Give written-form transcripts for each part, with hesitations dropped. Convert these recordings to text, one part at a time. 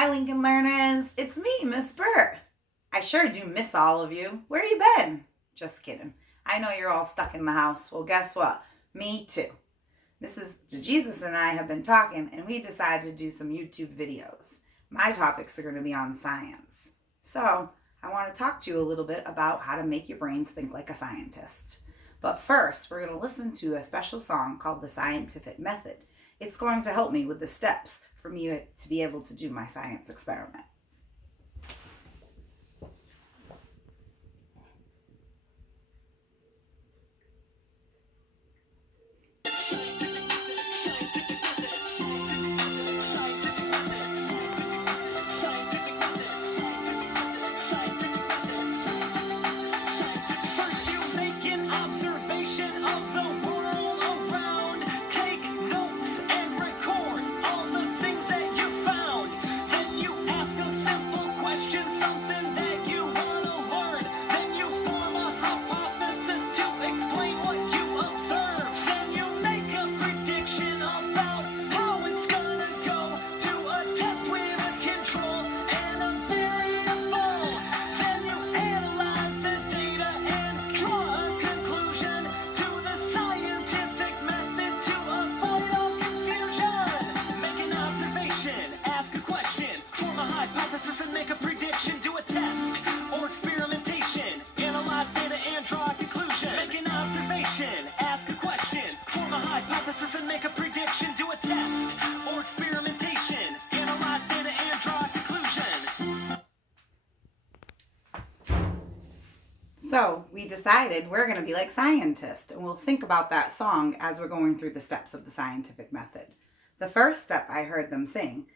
Hi, Lincoln learners. It's me, Miss Burt. I sure do miss all of you. Where you been? Just kidding. I know you're all stuck in the house. Well, guess what? Me too. Jesus and I have been talking, and we decided to do some YouTube videos. My topics are going to be on science. So, I want to talk to you a little bit about how to make your brains think like a scientist. But first, we're going to listen to a special song called The Scientific Method. It's going to help me with the steps for me to be able to do my science experiment. And make a prediction, do a test or experimentation, analyze data and draw a conclusion. Make an observation, ask a question, form a hypothesis and make a prediction, do a test or experimentation, analyze data and draw a conclusion. So we decided we're going to be like scientists, and we'll think about that song as we're going through the steps of the scientific method. The first step I heard them sing,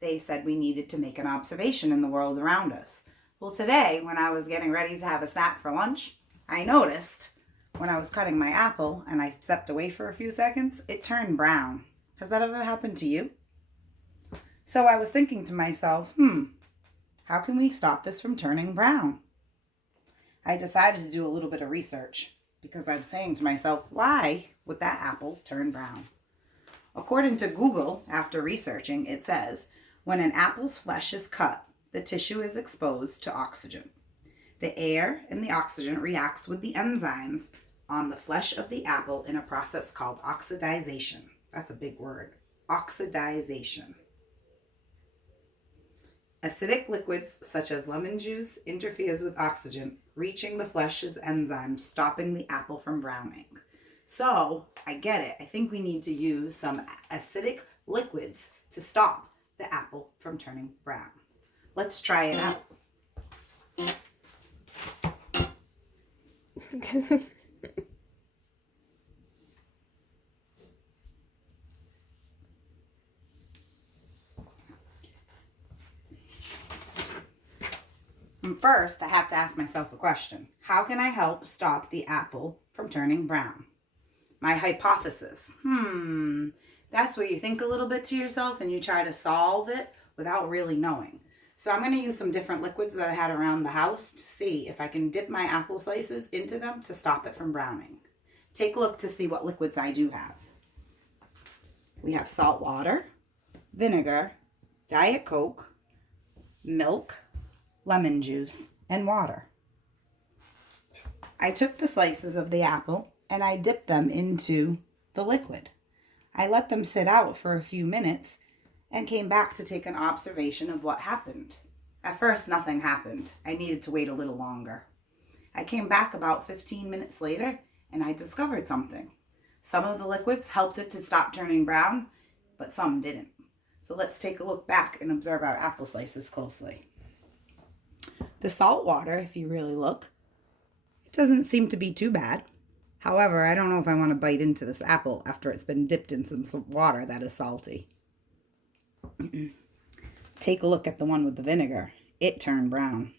they said we needed to make an observation in the world around us. Well, today, when I was getting ready to have a snack for lunch, I noticed when I was cutting my apple and I stepped away for a few seconds, it turned brown. Has that ever happened to you? So I was thinking to myself, how can we stop this from turning brown? I decided to do a little bit of research because I'm saying to myself, why would that apple turn brown? According to Google, after researching, it says, when an apple's flesh is cut, the tissue is exposed to oxygen. The air and the oxygen reacts with the enzymes on the flesh of the apple in a process called oxidization. That's a big word. Oxidization. Acidic liquids such as lemon juice interferes with oxygen, reaching the flesh's enzymes, stopping the apple from browning. So, I get it. I think we need to use some acidic liquids to stop the apple from turning brown. Let's try it out. First, I have to ask myself a question. How can I help stop the apple from turning brown? My hypothesis. That's where you think a little bit to yourself and you try to solve it without really knowing. So I'm going to use some different liquids that I had around the house to see if I can dip my apple slices into them to stop it from browning. Take a look to see what liquids I do have. We have salt water, vinegar, Diet Coke, milk, lemon juice, and water. I took the slices of the apple and I dipped them into the liquid. I let them sit out for a few minutes and came back to take an observation of what happened. At first, nothing happened. I needed to wait a little longer. I came back about 15 minutes later and I discovered something. Some of the liquids helped it to stop turning brown, but some didn't. So let's take a look back and observe our apple slices closely. The salt water, if you really look, it doesn't seem to be too bad. However, I don't know if I want to bite into this apple after it's been dipped in some water that is salty. Take a look at the one with the vinegar. It turned brown.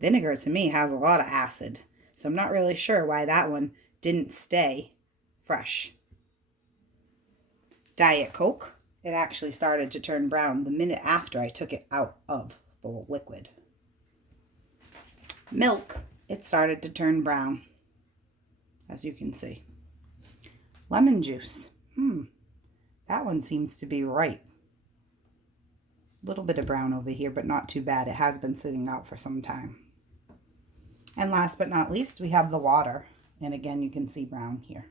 Vinegar, to me, has a lot of acid, so I'm not really sure why that one didn't stay fresh. Diet Coke, it actually started to turn brown the minute after I took it out of the liquid. Milk, it started to turn brown, as you can see. Lemon juice, that one seems to be ripe. A little bit of brown over here, but not too bad. It has been sitting out for some time. And last but not least, we have the water. And again, you can see brown here.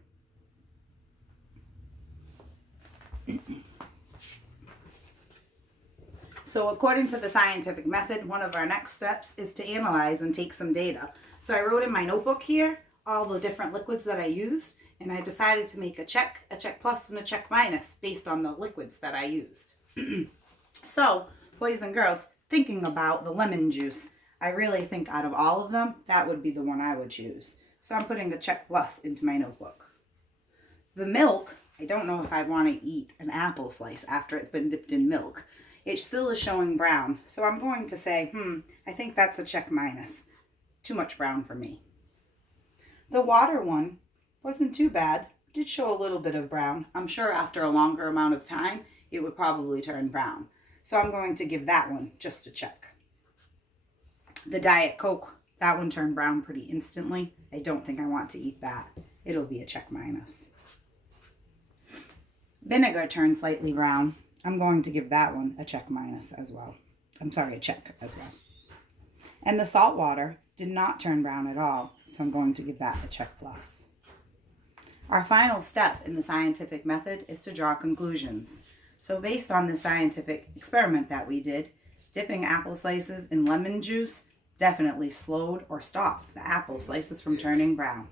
So according to the scientific method, one of our next steps is to analyze and take some data. So I wrote in my notebook here all the different liquids that I used, and I decided to make a check plus, and a check minus based on the liquids that I used. So, boys and girls, thinking about the lemon juice, I really think out of all of them, that would be the one I would choose. So I'm putting a check plus into my notebook. The milk, I don't know if I want to eat an apple slice after it's been dipped in milk. It still is showing brown, so I'm going to say, I think that's a check minus. Too much brown for me. The water one wasn't too bad. Did show a little bit of brown. I'm sure after a longer amount of time, it would probably turn brown. So I'm going to give that one just a check. The Diet Coke, that one turned brown pretty instantly. I don't think I want to eat that. It'll be a check minus. Vinegar turned slightly brown. I'm going to give that one a check minus as well. I'm sorry, a check as well. And the salt water did not turn brown at all, so I'm going to give that a check plus. Our final step in the scientific method is to draw conclusions. So based on the scientific experiment that we did, dipping apple slices in lemon juice definitely slowed or stopped the apple slices from turning brown.